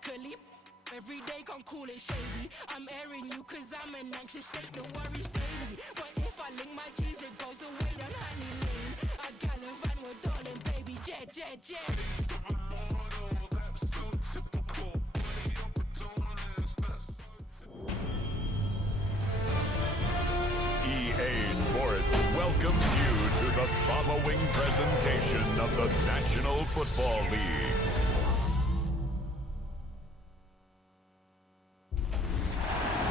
locally. Every day can't call it shady. I'm airing you cause I'm an anxious state, the worries daily. But if I link my G's, it goes away down Honey Lane. I gallivant with darling, baby, jet, jet, jet. EA Sports welcomes you to the following presentation of the National Football League.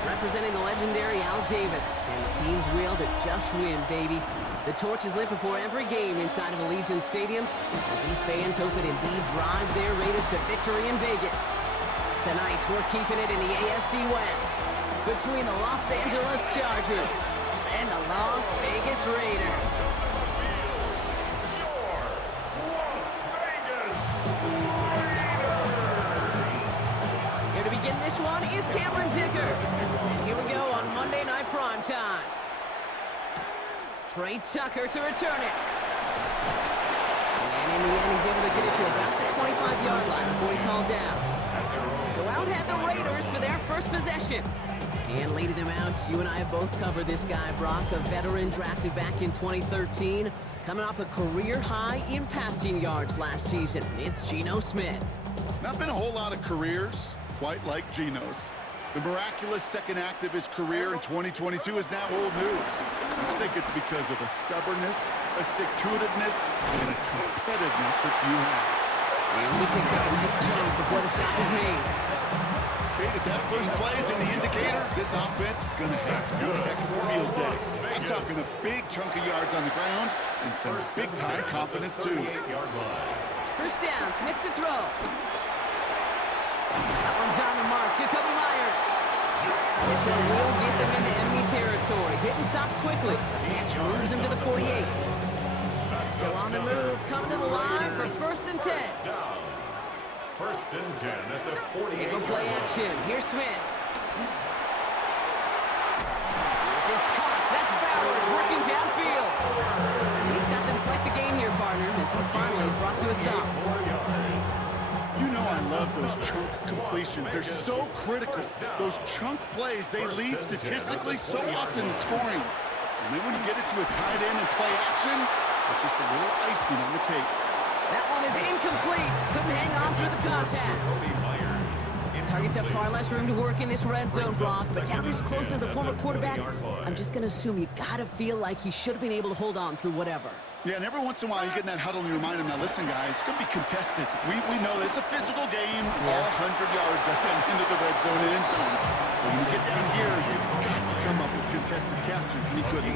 Representing the legendary Al Davis and the team's will to just win, baby. The torch is lit before every game inside of Allegiant Stadium as these fans hope it indeed drives their Raiders to victory in Vegas. Tonight, we're keeping it in the AFC West between the Los Angeles Chargers and the Las Vegas Raiders. Here to begin this one is Cameron Dicker. And here we go on Monday Night Primetime. Trey Tucker to return it. And in the end, he's able to get it to about the 25-yard line before he's hauled down. So out had the Raiders for their first possession. And leading them out, you and I have both covered this guy, Brock, a veteran drafted back in 2013, coming off a career high in passing yards last season. It's Geno Smith. Not been a whole lot of careers quite like Geno's. The miraculous second act of his career in 2022 is now old news. I think it's because of a stubbornness, a stick-to-itiveness, and a competitiveness that you have. And he picks up a nice chunk before the stop is made. Okay, if that first play is an indicator, this offense is going to have a heck of a field day. I'm talking a big chunk of yards on the ground and some big-time confidence, too. First down, Smith to throw. That one's on the mark, Jacoby Myers. This one will get them into enemy territory. Hit and stop quickly. Catch moves him to the 48. Still on the move, coming to the line for first and 10. First and 10 at the 48. They go play action. Here's Smith. This is Cox. That's Bowers working downfield. And he's got them quite the gain here, partner, as he finally is brought to a stop. You know I love those chunk completions. They're so critical. Those chunk plays, they lead statistically so often to scoring. And then when you get it to a tight end and play action, it's just a little icing on the cake. That one is incomplete. Couldn't hang on through the contact. Targets have far less room to work in this red zone, Brock, but down this close as a former quarterback, I'm just going to assume you got to feel like he should have been able to hold on through whatever. Yeah, and every once in a while you get in that huddle and you remind him, now listen guys, it's going to be contested. We know this is a physical game, all 100 yards into the red zone and end zone. But when you get down here, you've got to come up with contested captures, and he couldn't.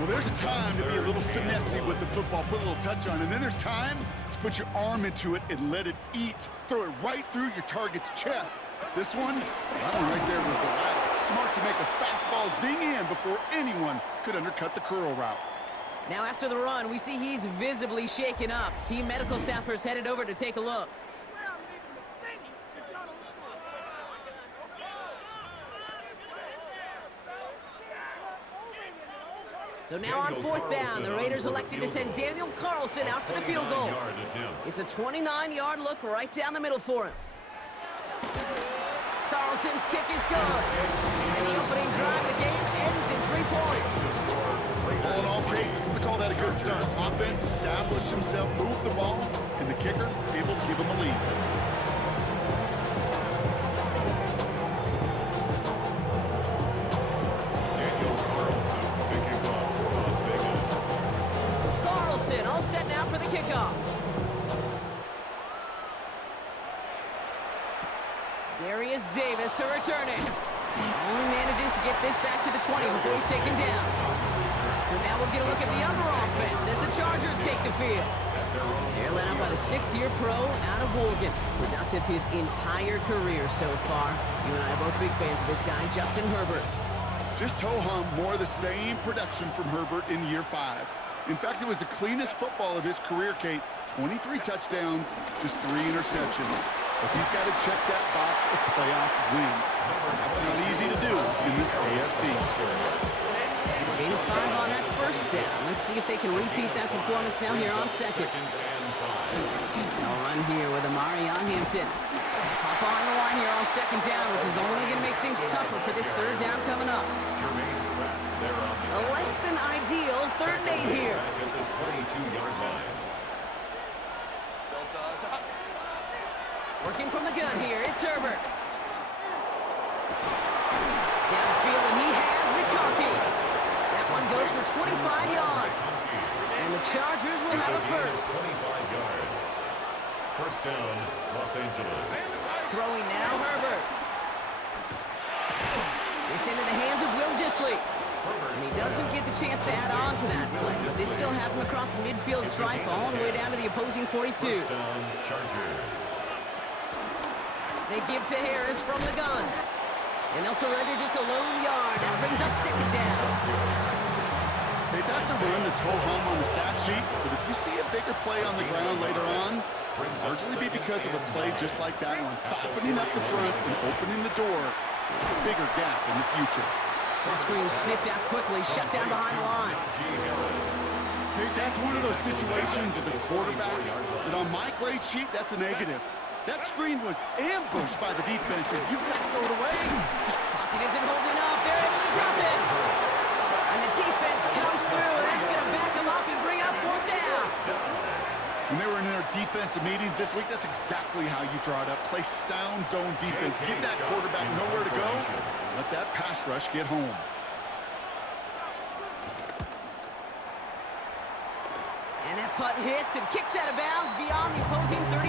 Well, there's a time to be a little finessey with the football, put a little touch on, and then there's time to put your arm into it and let it eat. Throw it right through your target's chest. This one, that one right there was the ladder. Smart to make a fastball zing in before anyone could undercut the curl route. Now after the run, we see he's visibly shaken up. Team medical staffers headed over to take a look. So now on fourth down, the Raiders elected to send Daniel Carlson out for the field goal. It's a 29-yard look right down the middle for him. Carlson's kick is good. And the opening drive of the game ends in 3 points. All in all, Kate, we call that a good start. Offense established himself, moved the ball, and the kicker able to give him a lead. Carlson all set now for the kickoff. Darius Davis to return it. Only manages to get this back to the 20 before he's taken down. So now we'll get a look at the other offense as the Chargers take the field. They're led out by the 6th-year pro out of Oregon. Productive his entire career so far. You and I are both big fans of this guy, Justin Herbert. Just ho-hum, more of the same production from Herbert in year 5. In fact, it was the cleanest football of his career, Kate. 23 touchdowns, just 3 interceptions. But he's got to check that box of playoff wins. That's not easy to do in this AFC. Gain of 5 on that first down. Let's see if they can repeat that performance now here on second. They'll run here with Amari on Hampton. Not behind the line here on second down, which is only going to make things tougher for this third down coming up. A less than ideal 3rd and 8 here. At the 22-yard line. Working from the gun here, it's Herbert. Downfield, and he has McConkey. That one goes for 25 yards. And the Chargers will have a first. 25 yards. First down, Los Angeles. Throwing now, Herbert. This into the hands of Will Dissly. And he doesn't get the chance to add on to that play. This still has him across the midfield stripe all the way down to the opposing 42. First down, Chargers. They give to Harris from the gun. And they'll surrender just a lone yard. That brings up second down. Hey, that's a run that's ho-hum on the stat sheet, but if you see a bigger play on the ground later on, largely be because of a play just like that one, softening up the front and opening the door for a bigger gap in the future. That screen sniffed out quickly, shut down behind the line. Okay, that's one of those situations as a quarterback that on my grade sheet, that's a negative. That screen was ambushed by the defense, and you've got to throw it away. Pocket isn't holding up. They're able to drop it. And the defense comes through. That's going to back them up and bring up 4th down. When they were in their defensive meetings this week, that's exactly how you draw it up. Play sound zone defense. Give that quarterback nowhere to go. Let that pass rush get home. And that putt hits and kicks out of bounds beyond the opposing 35.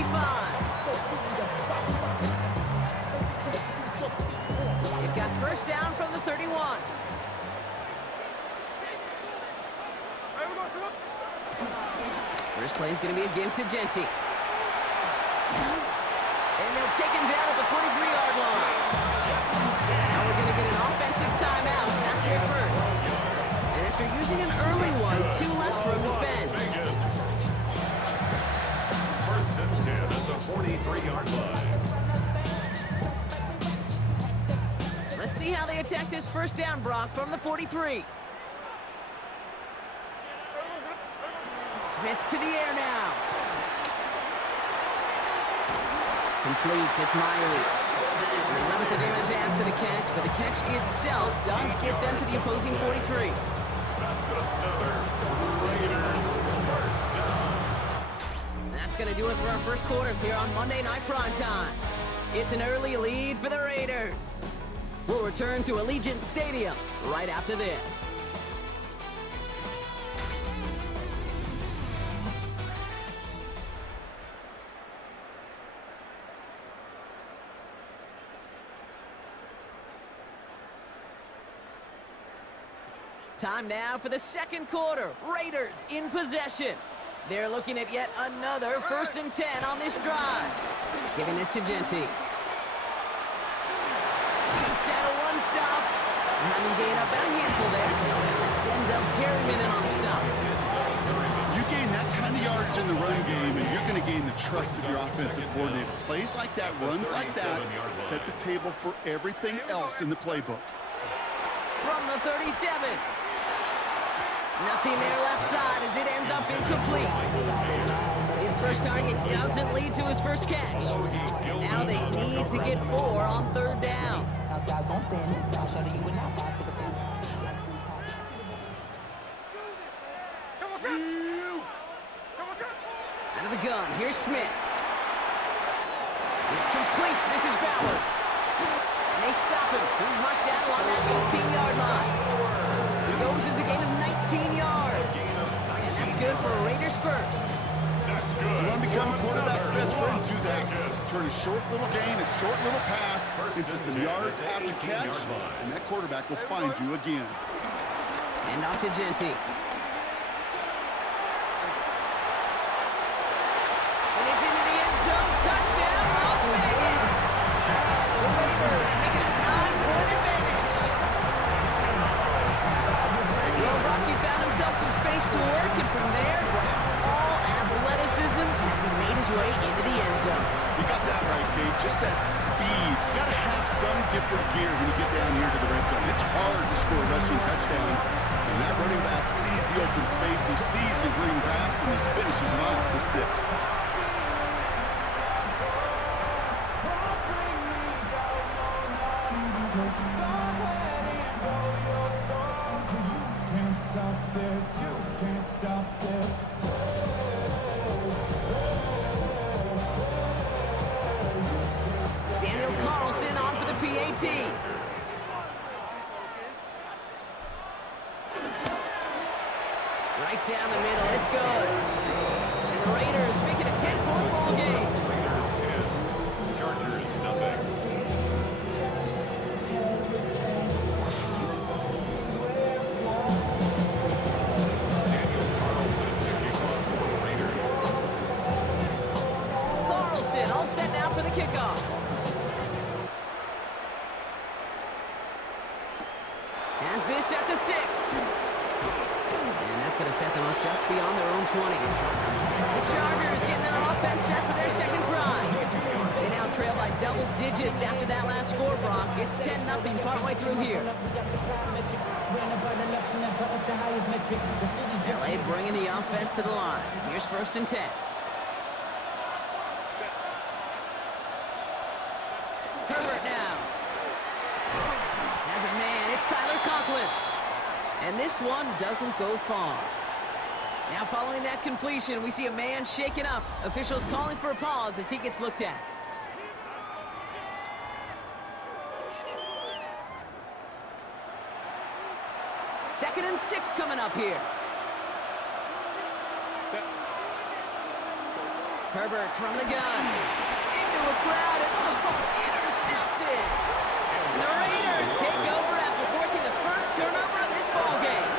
They've got first down from the 31. First play is going to be again to Genty. And they'll take him down at the 43-yard line. Now we're going to get an offensive timeout. That's their first. And after using an early one, 2 left for him to spend. First and 10 at the 43-yard line. Let's see how they attack this first down, Brock, from the 43. Smith to the air now. Complete, it's Myers. And they limit the damage after the catch, but the catch itself does get them to the opposing 43. That's another Raiders first down. That's going to do it for our first quarter here on Monday Night Primetime. It's an early lead for the Raiders. We'll return to Allegiant Stadium right after this. Time now for the second quarter. Raiders in possession. They're looking at yet another 1st and 10 on this drive. Giving this to Genty. Takes out a one-stop. Having gained up a handful there. That's Denzel Perryman in on the stop. You gain that kind of yardage in the run game, and you're going to gain the trust of your offensive coordinator. Plays like that, runs like that, set the table for everything else in the playbook. From the 37. Nothing there left side as it ends up incomplete. His first target doesn't lead to his first catch. And now they need to get 4 on 3rd down. Out of the gun, here's Smith. It's complete. This is Bowers. And they stop him. He's marked down along that 18-yard line. He goes as a gain of 19 yards. And that's good for a Raiders first. That's good. You want to become a quarterback's best friend, do that. Turn a short little gain, a short little pass into some yards after catch, and that quarterback will find you again. And off to Genty. And he's into the end zone. Touchdown, Las Vegas. The Raiders making a 9-point advantage. Well, Rocky found himself some space to work, and from there, all athleticism as he made his way into the end zone. You got that right, Kate. Just that speed. You got to have some different gear when you get down here to the red zone. It's hard to score rushing touchdowns. And that running back sees the open space, he sees the green grass, and he finishes it off for 6. 17. Right down the middle, it's good. And the Raiders make it a 10-point ball game. Raiders 10, Chargers nothing. Daniel Carlson kicking off for the Raiders. Carlson all set now for the kickoff. Has this at the 6. And that's going to set them up just beyond their own 20. The Chargers getting their offense set for their second drive. They now trail by double digits after that last score, Brock. It's 10-0 partway through here. LA bringing the offense to the line. Here's 1st and 10. Herbert now. Has a man. It's Tyler Conklin. And this one doesn't go far. Now following that completion, we see a man shaken up. Officials calling for a pause as he gets looked at. Second and 6 coming up here. Herbert from the gun. Into a crowd and intercepted. And the Raiders take over after forcing the first turnover of this ball game.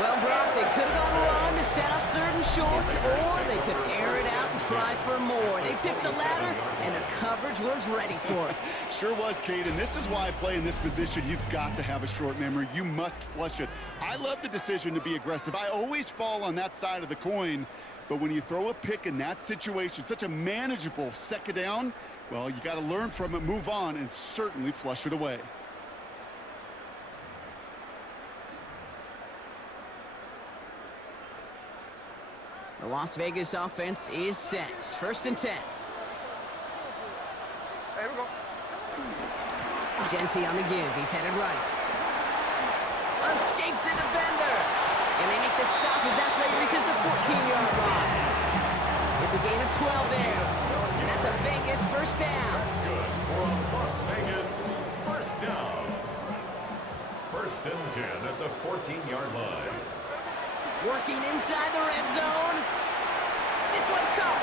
Well, Brock, they could have gone wrong to set up 3rd and short, or they could air it out and try for more. They picked the latter, and the coverage was ready for it. Sure was, Kate, and this is why I play in this position. You've got to have a short memory. You must flush it. I love the decision to be aggressive. I always fall on that side of the coin, but when you throw a pick in that situation, such a manageable 2nd down, well, you got to learn from it, move on, and certainly flush it away. The Las Vegas offense is set. 1st and 10. Here we go. Genty on the give. He's headed right. Escapes a defender. And they make the stop as that play reaches the 14-yard line. It's a gain of 12 there. And that's a Vegas 1st down. That's good for a Las Vegas 1st down. 1st and 10 at the 14-yard line. Working inside the red zone. This one's caught.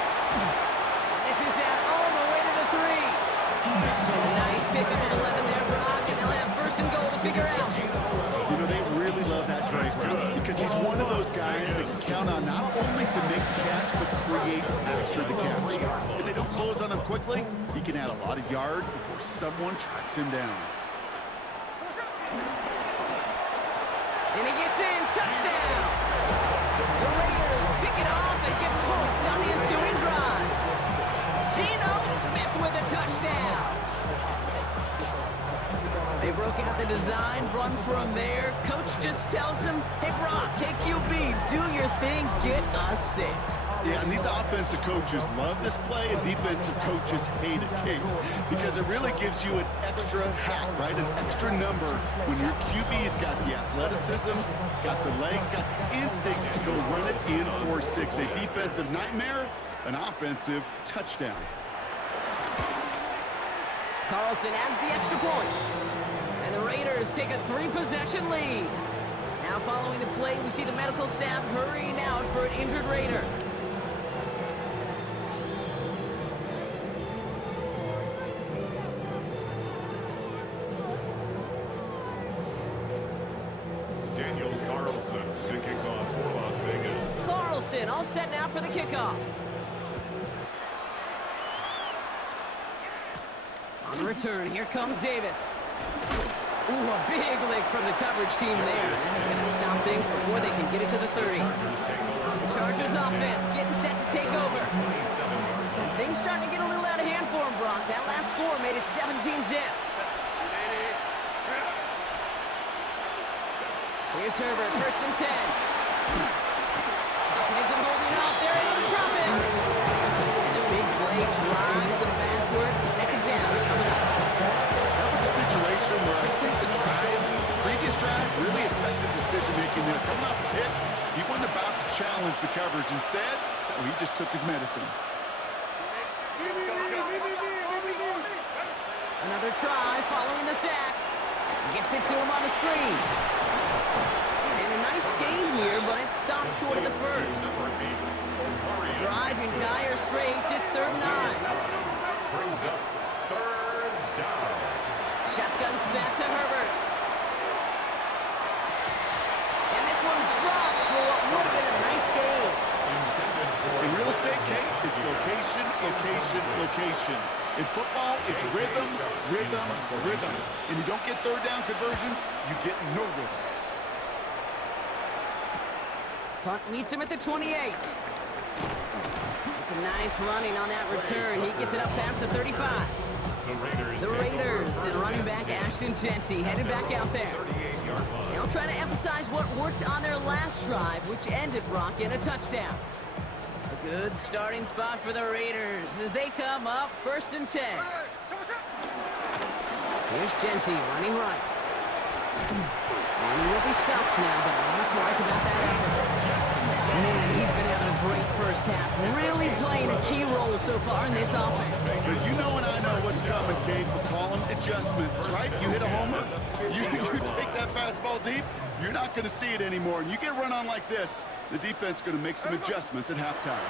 And this is down all the way to the 3. A nice pickup of 11 there, Brock, and they'll have 1st and goal to figure out. You know, they really love that Drake route because he's one of those guys that can count on not only to make the catch, but create after the catch. If they don't close on him quickly, he can add a lot of yards before someone tracks him down. And he gets in. Touchdown. The Raiders pick it off and get points on the ensuing drive. Geno Smith with a touchdown. They broke out the design, run from there. Coach just tells him, hey, Brock, hey, QB, do your thing, get us 6. Yeah, and these offensive coaches love this play, and defensive coaches hate it, Kate, because it really gives you an extra hat, right, an extra number when your QB's got the athleticism, got the legs, got the instincts to go run it in for 6. A defensive nightmare, an offensive touchdown. Carlson adds the extra point. And the Raiders take a 3-possession lead. Now following the play, we see the medical staff hurrying out for an injured Raider. Daniel Carlson to kick off for Las Vegas. Carlson all set now for the kickoff. On the return, here comes Davis. Ooh, a big lick from the coverage team there. That is going to stop things before they can get it to the 30. The Chargers offense getting set to take over. And things starting to get a little out of hand for him, Brock. That last score made it 17-zip. Here's Herbert, 1st and 10. Pocket isn't holding off. They're able to drop it. And the big play drives them backward. 2nd down coming up. That was a situation where I think the previous drive really affected decision-making there. Coming off the pick, he wasn't about to challenge the coverage. Instead, well, he just took his medicine. Another try following the sack. Gets it to him on the screen. And a nice gain here, but it stopped short of the first. Drive entire straights. It's 3rd and 9. Brings up 3rd down. Shotgun snap to Herbert. And this one's dropped for what would have been a nice gain. In real estate, Kate, it's location, location, location. In football, it's rhythm, rhythm, rhythm. And you don't get 3rd down conversions, you get no rhythm. Punt meets him at the 28. It's a nice running on that return. He gets it up past the 35. The Raiders and running back Ashton Jeanty headed back out there. They'll try to emphasize what worked on their last drive, which ended, Brock, in a touchdown. A good starting spot for the Raiders as they come up 1st and 10. Here's Jeanty running right. And he will be stopped now, but lots to like about that effort. Man, he's been having a great first half, really playing a key role so far in this offense. But you know and I know what's coming, Kate. We'll call them adjustments, right? You hit a homer, you take that fastball deep, you're not going to see it anymore. And you get run on like this, the defense is going to make some adjustments at halftime.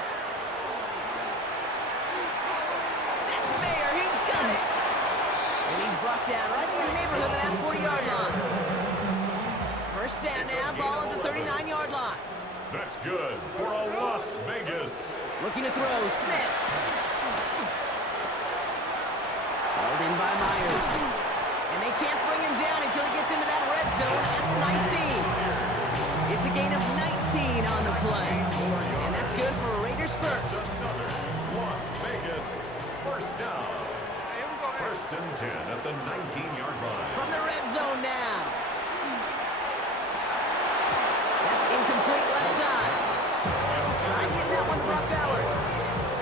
That's Mayer, he's got it. And he's brought down right in the neighborhood of that 40-yard line. First down now, ball at the 39-yard line. That's good for a Las Vegas. Looking to throw, Smith. Hauled in by Myers. And they can't bring him down until he gets into that red zone at the 19. It's a gain of 19 on the play. And that's good for Raiders first. Las Vegas, first down. 1st and 10 at the 19-yard line. From the red zone now. That's incomplete left side. Try and get that one to Brock Bowers.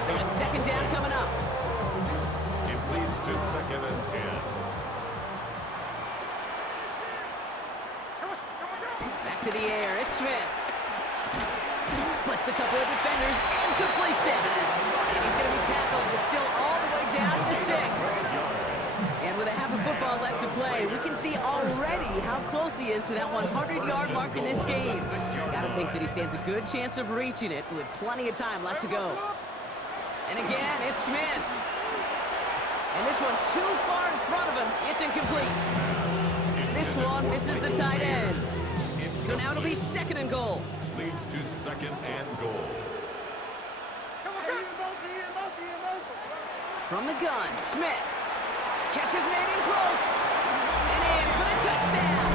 So it's 2nd down coming up. It leads to 2nd and 10. Back to the air, it's Smith. Splits a couple of defenders and completes it. And he's going to be tackled, but still all the way down to the 6. And with a half of football left to play, we can see already how close he is to that 100-yard mark in this game. Gotta think that he stands a good chance of reaching it with plenty of time left to go. And again, it's Smith. And this one too far in front of him. It's incomplete. This one misses the tight end. So now it'll be 2nd and goal. Leads to 2nd and goal. From the gun, Smith. Catch is made in close. And in for the touchdown.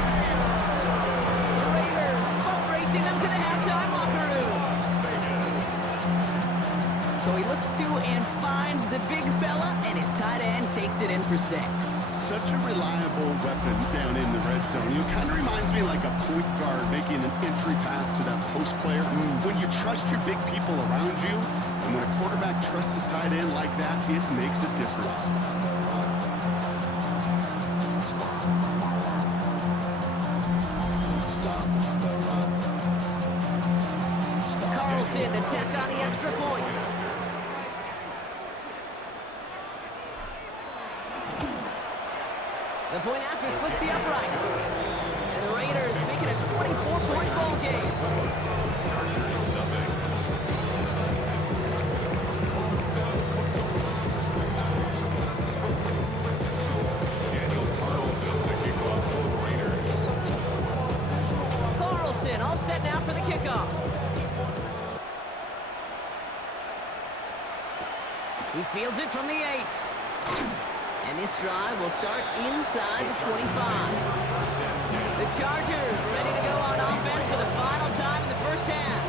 The Raiders boat racing them to the halftime locker room. So he looks to and finds the big fella, and his tight end takes it in for 6. Such a reliable weapon down in the red zone. You know, kind of reminds me like a point guard making an entry pass to that post player. When you trust your big people around you, and when a quarterback trusts his tight end like that, it makes a difference. Carlson to tack on the extra point. The point after splits the upright. And the Raiders make it a 24-point ball game. Carlson all set now for the kickoff. He fields it from the 8. And this drive will start inside the 25. The Chargers ready to go on offense for the final time in the first half.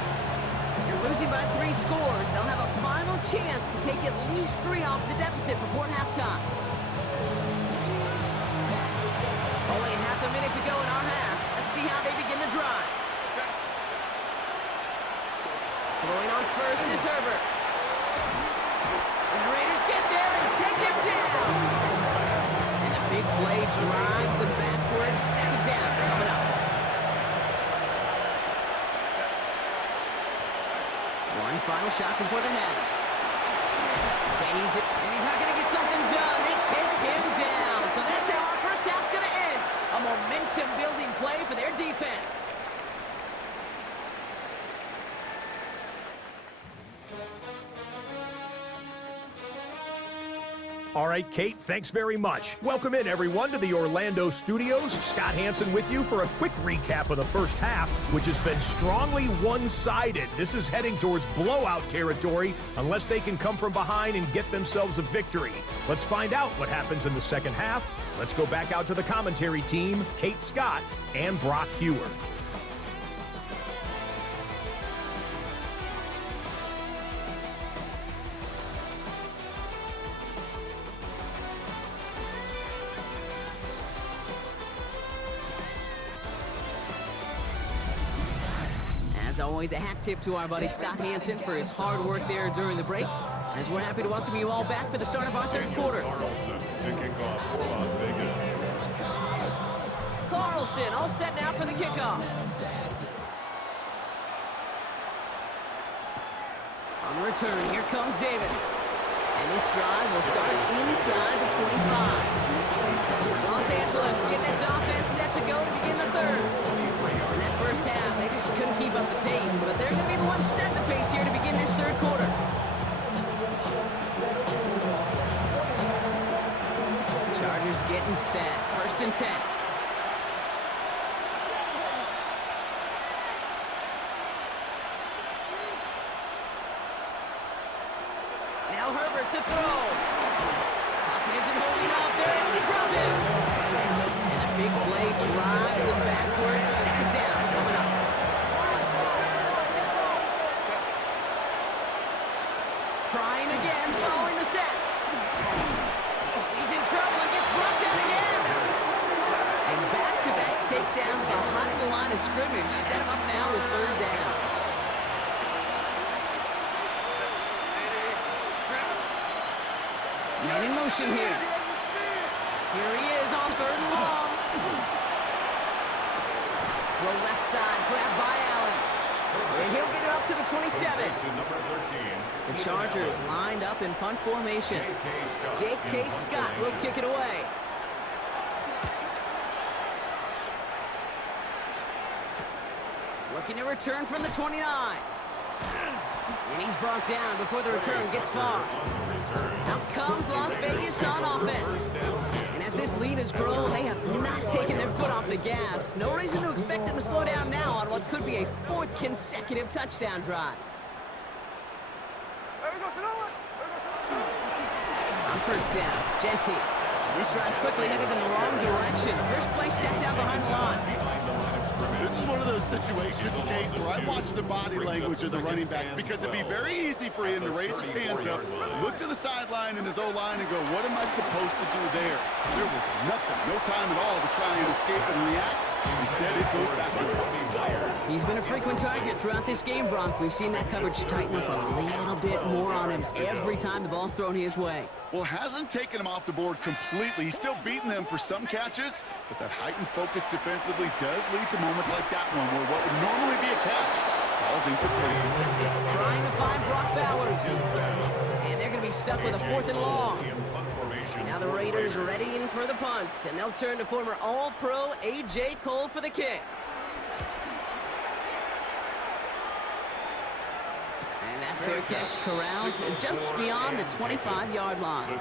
And losing by 3 scores, they'll have a final chance to take at least 3 off the deficit before halftime. Only half a minute to go in our half. Let's see how they begin the drive. Throwing on first is Herbert. And the Raiders get there and take him down. And the big play drives them backwards. 2nd down coming up. One final shot before the half. Stays it, and he's not going to get something done. They take him down. momentum-building play for their defense. All right, Kate, thanks very much. Welcome in, everyone, to the Orlando studios. Scott Hansen with you for a quick recap of the first half, which has been strongly one-sided. This is heading towards blowout territory unless they can come from behind and get themselves a victory. Let's find out what happens in the second half. Let's go back out to the commentary team, Kate Scott and Brock Hewer. As always, a hat tip to our buddy Scott Hansen for his hard work there during the break, as we're happy to welcome you all back for the start of our third quarter. Carlson all set now for the kickoff. On the return, here comes Davis. And this drive will start inside the 25. Los Angeles getting its offense set to go to begin the third. In that first half, they just couldn't keep up the pace, but they're going to be the ones setting the pace here to begin this third quarter. Chargers getting set. 1st and 10. Now Herbert to throw. Pocket isn't holding up. They're able to drop him. And the big play drives them backwards. Second down coming up. Trying again, following the set. He's in trouble and gets brought down again. And back-to-back takedowns behind the line of scrimmage set him up now with 3rd down. Man in motion here. Here he is on 3rd and long. Throw left side, grabbed by Allen. And he'll get it up to the 27. The Chargers lined up in punt formation. J.K. Scott will kick it away. Looking to return from the 29. And he's brought down before the return gets far. Out comes Las Vegas on offense. And as this lead has grown, they have not taken their foot off the gas. No reason to expect them to slow down now on what could be a 4th consecutive touchdown drive. On 1st down, Gentile. This drive's quickly headed in the wrong direction. First play set down behind the line. This is one of those situations, Kate, where I watch the body language of the running back because it'd be very easy for him to raise his hands up, look to the sideline in his O-line and go, what am I supposed to do there? There was nothing, no time at all to try and escape and react. Instead, it goes backwards. He's been a frequent target throughout this game, Bronk. We've seen that coverage tighten up a little bit more on him every time the ball's thrown his way. Well, hasn't taken him off the board completely. He's still beating them for some catches, but that heightened focus defensively does lead to moments like that one where what would normally be a catch falls incomplete. Trying to find Brock Bowers. And they're going to be stuck with a 4th and long. Now the Raiders readying for the punt, and they'll turn to former All-Pro A.J. Cole for the kick. And that fair catch corralled just beyond the 25-yard line.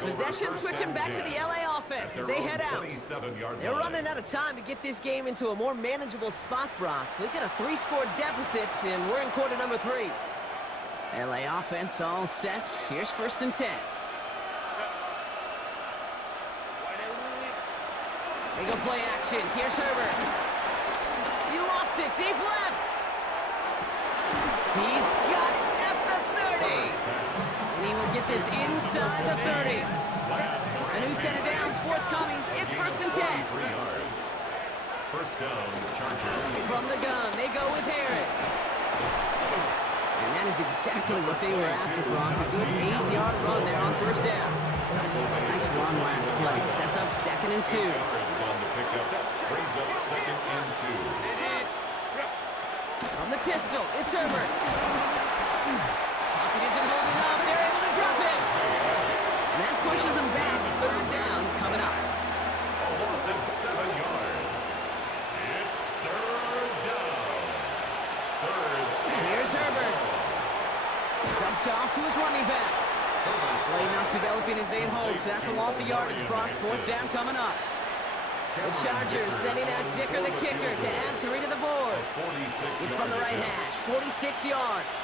Possession switching back to the L.A. offense as they head out. They're running out of time to get this game into a more manageable spot, Brock. We've got a 3-score deficit, and we're in quarter number 3. L.A. offense all set. Here's 1st and 10. They go play action. Here's Herbert. He lofts it deep left. He's got it at the 30. And he will get this inside the 30. A new set of downs forthcoming. It's 1st and 10. 1st down, Chargers. From the gun, they go with Harris. And that is exactly what they were after, Brock. A good 8-yard run there on 1st down. Nice run last play. Sets up 2nd and 2. Brings up 2nd and 2. From the pistol, it's Herbert. Pocket isn't holding up. They're able to drop it. And that pushes them back. 3rd down coming up. A loss of 7 yards. Dumped off to his running back. Play not developing as they had hoped. That's a loss of yardage, Brock. 4th down coming up. The Chargers sending out Dicker the kicker to add 3 to the board. It's from the right hash, 46 yards.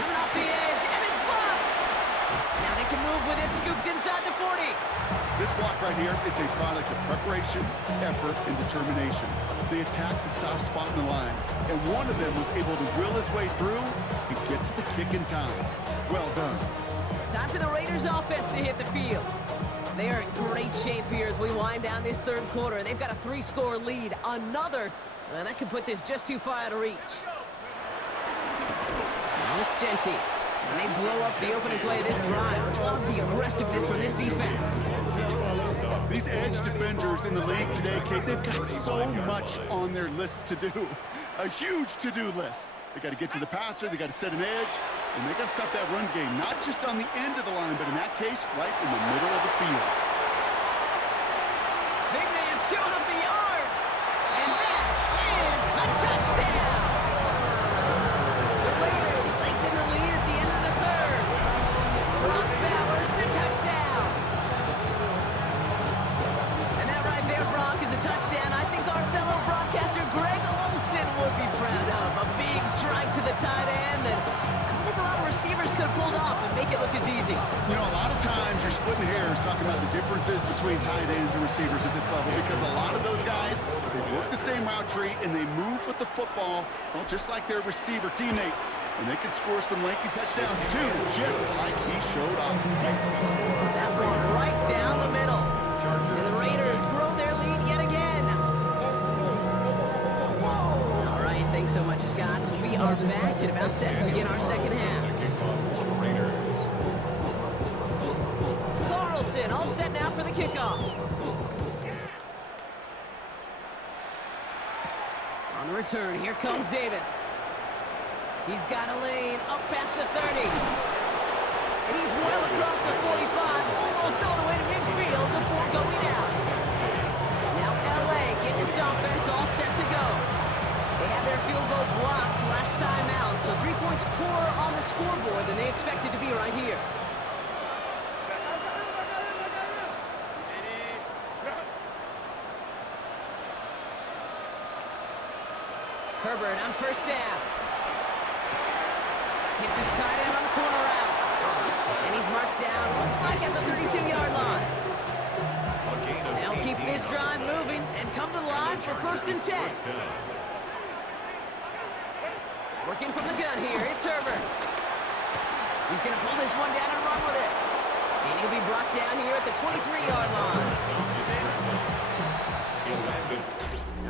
Coming off the edge, and it's blocked. Now they can move with it, scooped inside the 40. This block right here, it's a product of preparation, effort, and determination. They attacked the soft spot in the line, and one of them was able to will his way through and get to the kick in time. Well done. Time for the Raiders offense to hit the field. They are in great shape here as we wind down this 3rd quarter. They've got a 3-score lead. Another, that could put this just too far out of reach. Now it's Genty. And they blow up the opening play of this drive. Love the aggressiveness from this defense. These edge defenders in the league today, Kate, they've got so much on their list to do. A huge to-do list. They got to get to the passer, they got to set an edge, and they got to stop that run game, not just on the end of the line, but in that case, right in the middle of the field. Big man showing up the yards, and that is a touchdown! The Raiders lengthen the lead at the end of the 3rd. Brock Bowers, the touchdown! And that right there, Brock, is a touchdown I think our fellow broadcaster Greg Olsen would be proud of. A big strike to the tight end that I don't think a lot of receivers could have pulled off and make it look as easy. You know, a lot of times you're splitting hairs talking about the differences between tight ends and receivers at this level because a lot of those guys, they work the same route tree and they move with the football, well, just like their receiver teammates. And they can score some lengthy touchdowns too, just like he showed off. That one right down the middle. And the Raiders grow their lead yet again. All right, thanks so much, Scott. We are back and about set to begin our 2nd half. Carlson all set now for the kickoff. On the return, here comes Davis. He's got a lane up past the 30. And he's well across the 45, almost all the way to midfield before going out. Now LA getting its offense all set to go. They had their field goal blocked last time out, so 3 points poorer on the scoreboard than they expected to be right here. Herbert on 1st down. Gets his tight end on the corner route. And he's marked down, looks like at the 32-yard line. They'll keep this drive moving and come to the line for 1st and 10. Working from the gun here, it's Herbert. He's going to pull this one down and run with it. And he'll be brought down here at the 23-yard line.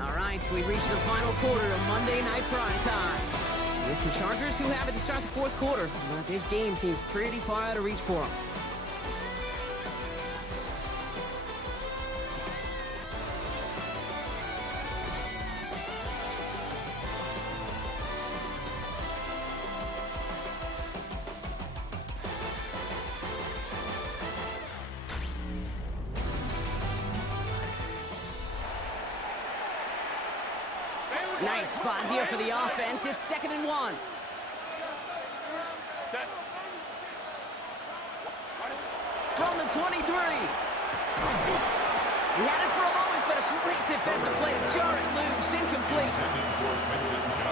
All right, we reached the final quarter of Monday Night Prime Time. It's the Chargers who have it to start the 4th quarter, but this game seems pretty far out of reach for them. Nice spot here for the offense. It's 2nd and 1. From the 23. We had it for a moment, but a great defensive play to jar it loose. Incomplete.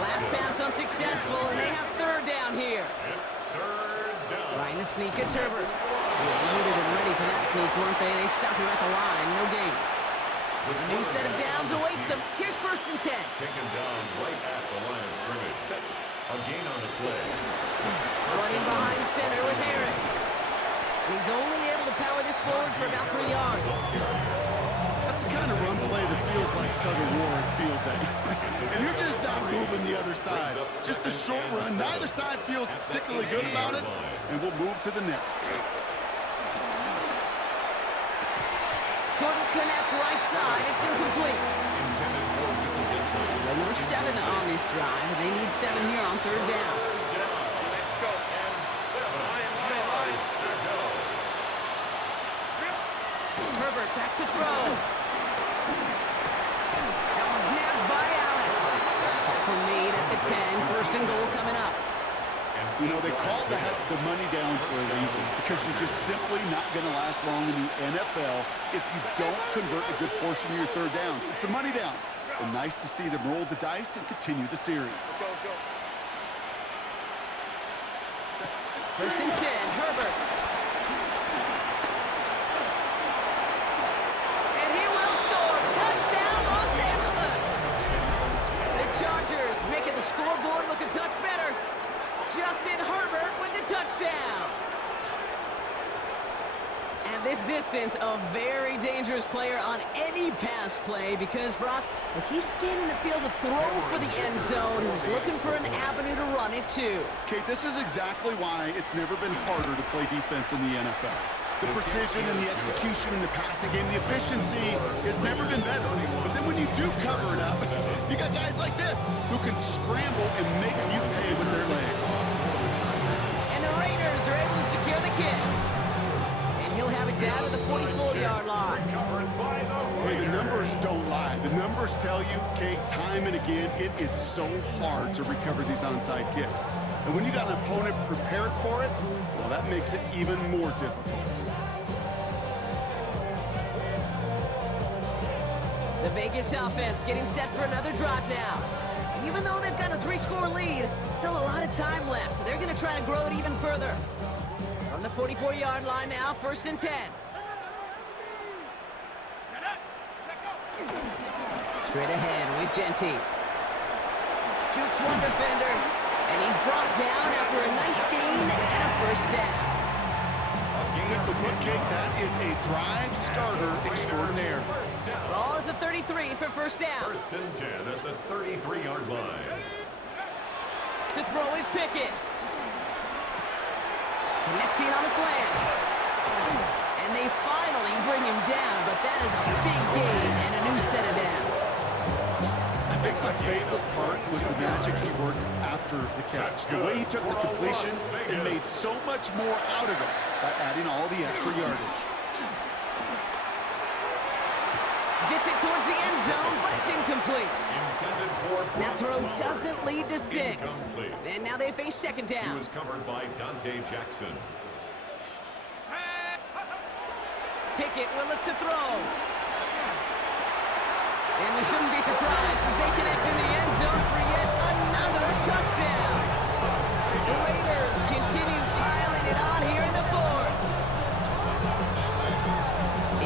Last pass unsuccessful, and they have 3rd down here. Trying the sneak, it's Herbert. They were loaded and ready for that sneak, weren't they? They stopped him at the line. No gain. A new set of downs awaits him. Here's 1st and 10. Taken down right at the line of scrimmage. A gain on the play. Running behind center with Harris. And he's only able to power this forward for about 3 yards. That's the kind of run play that feels like tug-of-war at field day. And you're just not moving the other side. Just a short run. Neither side feels particularly good about it. And we'll move to the next. Couldn't connect right side. It's incomplete. Play number 7 on this drive. They need 7 here on 3rd down. Herbert back to throw. That one's nabbed by Allen. Tackle made at the 10. 1st and goal coming up. And You know, they call the money down for a reason, because you're just simply not going to last long in the NFL if you don't convert a good portion of your third downs. It's the money down. And nice to see them roll the dice and continue the series. First and 10, Herbert. And he will score. Touchdown, Los Angeles. The Chargers making the scoreboard look a touch better. Justin Herbert with the touchdown. At this distance, a very dangerous player on any pass play because, Brock, as he's scanning the field to throw for the end zone, he's looking for an avenue to run it too. Kate, this is exactly why it's never been harder to play defense in the NFL. The precision and the execution in the passing game, the efficiency has never been better. But then when you do cover it up, you got guys like this who can scramble and make you pay with their legs. And the Raiders are able to secure the kick. And he'll have it down to the 44-yard line. Hey, the numbers don't lie. The numbers tell you, Kate, time and again, it is so hard to recover these onside kicks. And when you got an opponent prepared for it, well, that makes it even more difficult. The Vegas offense getting set for another drive now. Even though they've got a 3-score lead, still a lot of time left, so they're going to try to grow it even further. From the 44-yard line now, first and 10. Straight ahead with Genty. Jukes one defender, and he's brought down after a nice gain and a first down. Simply put, Kate, that is a drive starter extraordinaire. Ball at the 33 for first down. First and 10 at the 33-yard line. To throw is Pickett. Connecting on the slant. And they finally bring him down, but that is a big gain and a new set of downs. I think my favorite part was the magic he worked after the catch. The way he took the completion and made so much more out of it by adding all the extra yardage. Gets it towards the end zone, but it's incomplete. That throw doesn't lead to 6. And now they face second down. He was covered by Dante Jackson. Pickett will look to throw. And we shouldn't be surprised as they connect in the end zone for yet another touchdown. The Raiders continue piling it on here in the fourth.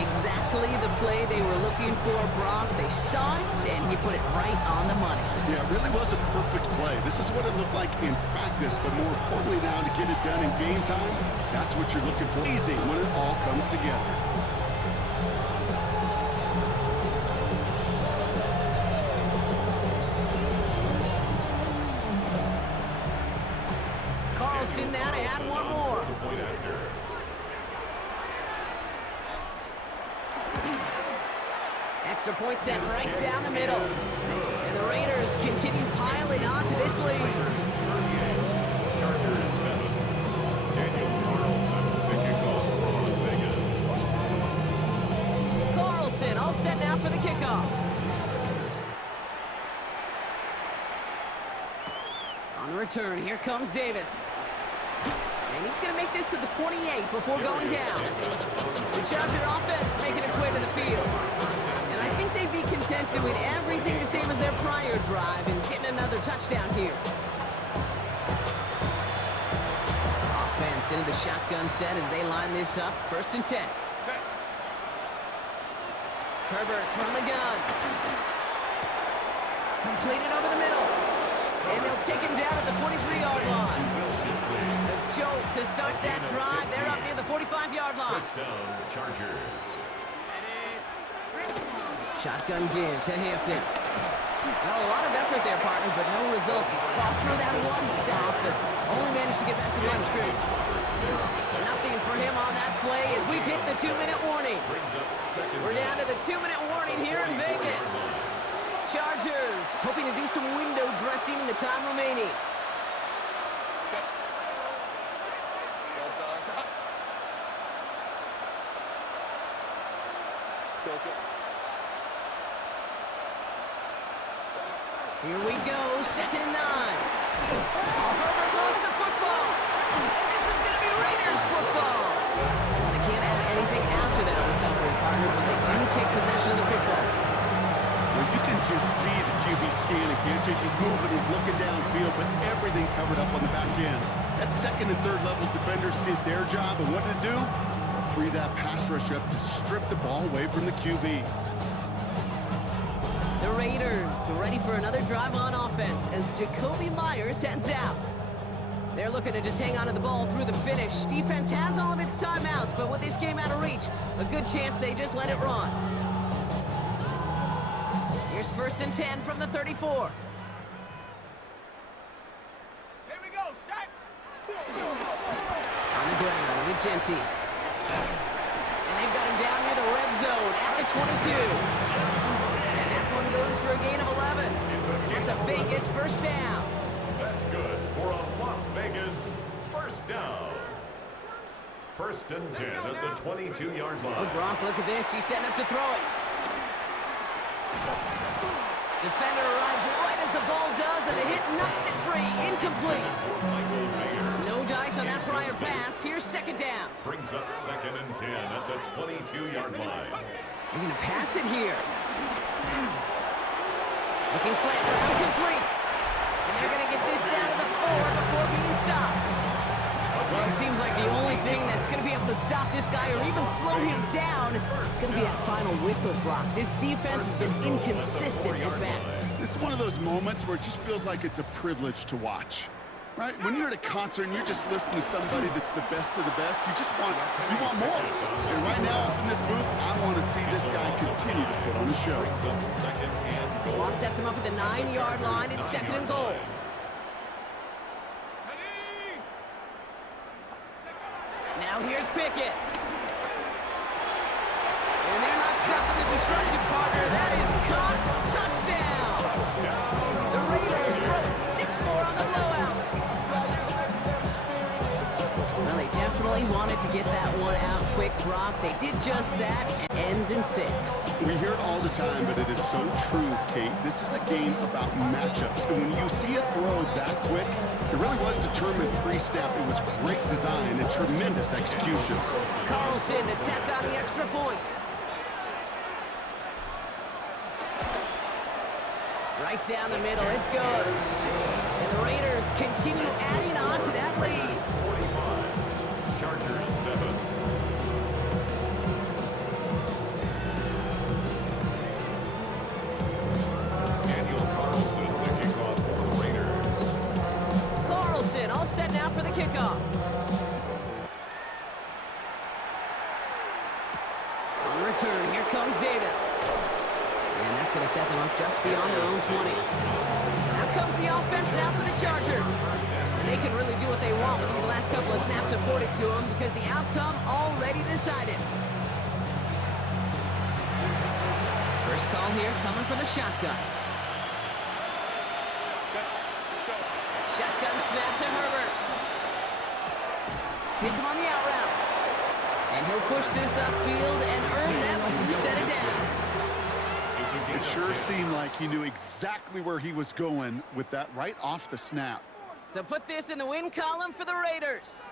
Exactly the play they were looking for, Brock. They saw it, and he put it right on the money. Yeah, it really was a perfect play. This is what it looked like in practice, but more importantly now to get it done in game time, that's what you're looking for. Easy when it all comes together. Carlson now to add one more. Extra point sent right down the middle. And the Raiders continue piling on to this lead. Chargers 7. Daniel Carlson to kick off for Las Vegas. Carlson all set now for the kickoff. On the return, here comes Davis. And he's going to make this to the 28 before going down. The Charger offense making its way to the field. And I think they'd be content doing everything the same as their prior drive and getting another touchdown here. Offense into the shotgun set as they line this up. First and 10. Herbert from the gun. Completed over the middle. And they'll take him down at the 43-yard line. The jolt to start that drive. They're up near the 45-yard line. First down, Chargers. Shotgun give to Hampton. Well, a lot of effort there, partner, but no results. He fought through that one stop, but only managed to get back to the line of scrimmage. Nothing for him on that play as we've hit the 2-minute warning. We're down to the 2-minute warning here in Vegas. Chargers hoping to do some window dressing in the time remaining. Here we go, 2nd and 9. Herbert lost the football. just see the QB scanning, can't you? He's moving, he's looking downfield, but everything covered up on the back end. That second and third level defenders did their job, and what did it do? Free that pass rush up to strip the ball away from the QB. The Raiders ready for another drive on offense as Jacoby Myers heads out. They're looking to just hang on to the ball through the finish. Defense has all of its timeouts, but with this game out of reach, a good chance they just let it run. Here's 1st and 10 from the 34. Here we go, set! On the ground with Genty. And they've got him down near the red zone at the 22. And that one goes for a gain of 11. And that's a Vegas first down. That's good for a Las Vegas first down. 1st and 10 at the 22-yard line. Oh, Brock, look at this. He's setting up to throw it. Defender arrives right as the ball does, and the hit knocks it free. Incomplete. No dice on that prior pass. Here's 2nd down. Brings up 2nd and 10 at the 22-yard line. They're going to pass it here. Looking slant, incomplete. And they're going to get this down to the 4 before being stopped. Well, it seems like the only thing that's going to be able to stop this guy or even slow him down is going to be that final whistle, Brock. This defense has been inconsistent at best. This is one of those moments where it just feels like it's a privilege to watch, right? When you're at a concert and you're just listening to somebody that's the best of the best, you want more. And right now, up in this booth, I want to see this guy continue to put on a show. Ball sets him up at the 9-yard line. It's 2nd and goal. Now here's Pickett. And they're not stopping the destruction partner. That is caught. Touchdown. The Raiders throw it 6 more on the blowout. Well, they definitely wanted to get that one out quick, Brock. They did just that. It ends in 6. We hear it all the time, but it is so true, Kate. This is a game about matchups. And when you see a throw that quick, it really was determined pre-snap. It was great design and tremendous execution. Carlson to tack on the extra point. Right down the middle, it's good. And the Raiders continue adding on to that lead. 45, Chargers 7. All set now for the kickoff. On return, here comes Davis. And that's going to set them up just beyond their own 20. Out comes the offense now for the Chargers. They can really do what they want with these last couple of snaps afforded to them because the outcome already decided. First call here coming from the shotgun. Shotgun snap to Herbert. Hits him on the out route. And he'll push this upfield and earn that one. Set it down. It sure seemed like he knew exactly where he was going with that right off the snap. So put this in the win column for the Raiders.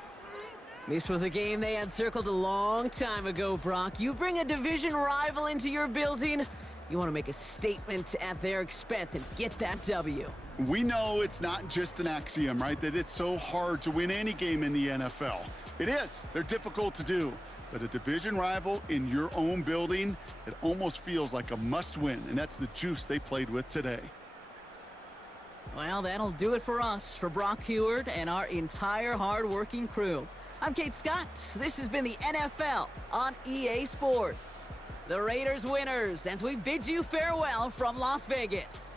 This was a game they had circled a long time ago, Brock. You bring a division rival into your building, you want to make a statement at their expense and get that W. We know it's not just an axiom, right, that it's so hard to win any game in the NFL. It is. They're difficult to do. But a division rival in your own building, it almost feels like a must-win, and that's the juice they played with today. Well, that'll do it for us, for Brock Heward and our entire hard-working crew. I'm Kate Scott. This has been the NFL on EA Sports. The Raiders winners as we bid you farewell from Las Vegas.